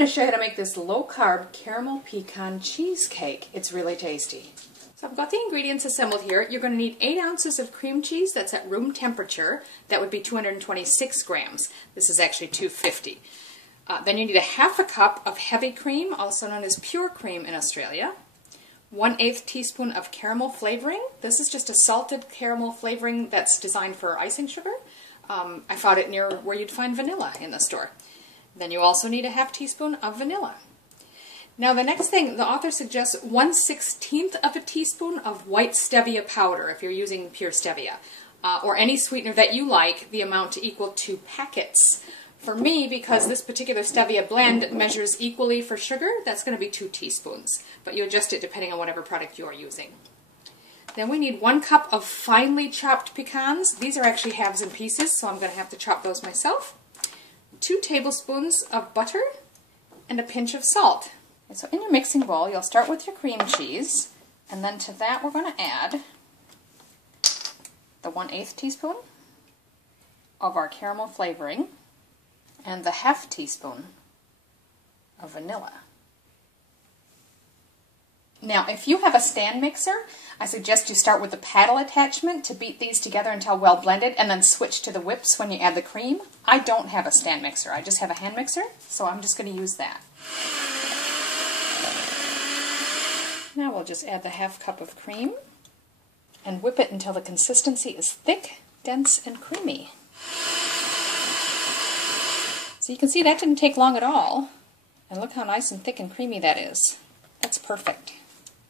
going to show you how to make this low-carb caramel pecan cheesecake. It's really tasty. So I've got the ingredients assembled here. You're going to need 8 ounces of cream cheese that's at room temperature. That would be 226 grams. This is actually 250. Then you need a half a cup of heavy cream, also known as pure cream in Australia. 1/8 teaspoon of caramel flavoring. This is just a salted caramel flavoring that's designed for icing sugar. I found it near where you'd find vanilla in the store. Then you also need a half teaspoon of vanilla. Now the next thing, the author suggests 1/16 of a teaspoon of white stevia powder if you're using pure stevia, or any sweetener that you like, the amount to equal 2 packets. For me, because this particular stevia blend measures equally for sugar, that's going to be 2 teaspoons, but you adjust it depending on whatever product you are using. Then we need 1 cup of finely chopped pecans. These are actually halves and pieces, so I'm going to have to chop those myself. 2 tablespoons of butter and a pinch of salt. And so in your mixing bowl, you'll start with your cream cheese, and then to that we're going to add the 1/8 teaspoon of our caramel flavoring and the half teaspoon of vanilla. Now, if you have a stand mixer, I suggest you start with the paddle attachment to beat these together until well blended and then switch to the whips when you add the cream. I don't have a stand mixer, I just have a hand mixer, so I'm just going to use that. Now we'll just add the half cup of cream and whip it until the consistency is thick, dense, and creamy. So you can see that didn't take long at all. And look how nice and thick and creamy that is. That's perfect.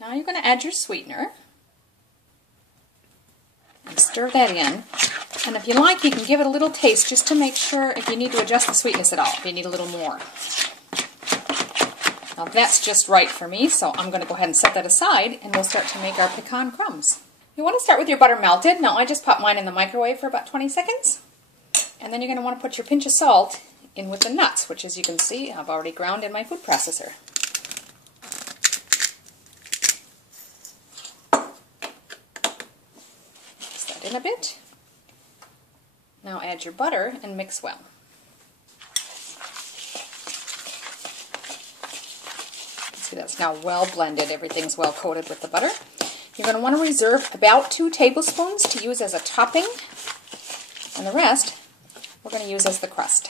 Now you're going to add your sweetener and stir that in. And if you like, you can give it a little taste just to make sure if you need to adjust the sweetness at all, if you need a little more. Now that's just right for me, so I'm going to go ahead and set that aside and we'll start to make our pecan crumbs. You want to start with your butter melted. Now I just popped mine in the microwave for about 20 seconds. And then you're going to want to put your pinch of salt in with the nuts, which as you can see I've already ground in my food processor. Mix that in a bit. Now add your butter and mix well. See, that's now well blended. Everything's well coated with the butter. You're going to want to reserve about 2 tablespoons to use as a topping, and the rest we're going to use as the crust.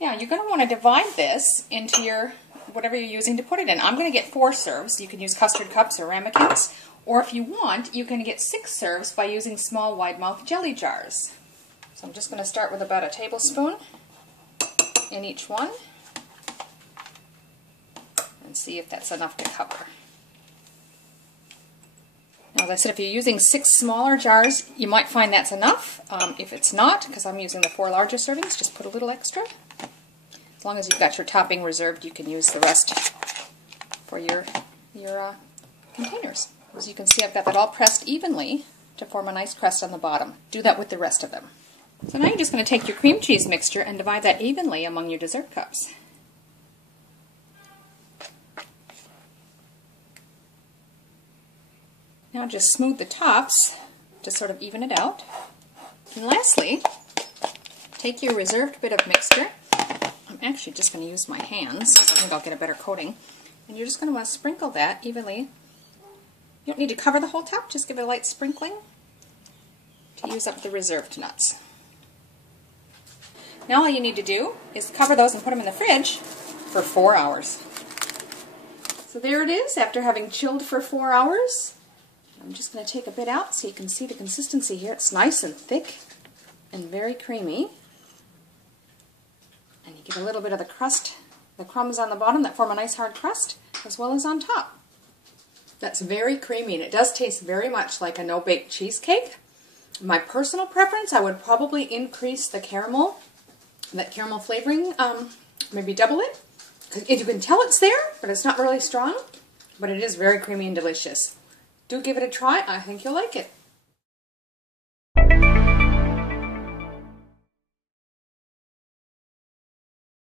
Now you're going to want to divide this into your whatever you're using to put it in. I'm going to get 4 serves. You can use custard cups or ramekins, or if you want, you can get 6 serves by using small wide-mouth jelly jars. So I'm just going to start with about a tablespoon in each one and see if that's enough to cover. Now, as I said, if you're using 6 smaller jars, you might find that's enough. If it's not, because I'm using the 4 larger servings, just put a little extra. As long as you've got your topping reserved, you can use the rest for your containers. As you can see, I've got that all pressed evenly to form a nice crust on the bottom. Do that with the rest of them. So now you're just going to take your cream cheese mixture and divide that evenly among your dessert cups. Now just smooth the tops to sort of even it out. And lastly, take your reserved bit of mixture. I'm actually just going to use my hands, so I think I'll get a better coating. And you're just going to want to sprinkle that evenly. You don't need to cover the whole top, just give it a light sprinkling to use up the reserved nuts. Now all you need to do is cover those and put them in the fridge for 4 hours. So there it is, after having chilled for 4 hours. I'm just going to take a bit out so you can see the consistency here. It's nice and thick and very creamy. And you get a little bit of the crust, the crumbs on the bottom that form a nice hard crust, as well as on top. That's very creamy, and it does taste very much like a no-bake cheesecake. My personal preference, I would probably increase the caramel, that caramel flavoring, maybe double it. You can tell it's there, but it's not really strong, but it is very creamy and delicious. Do give it a try. I think you'll like it.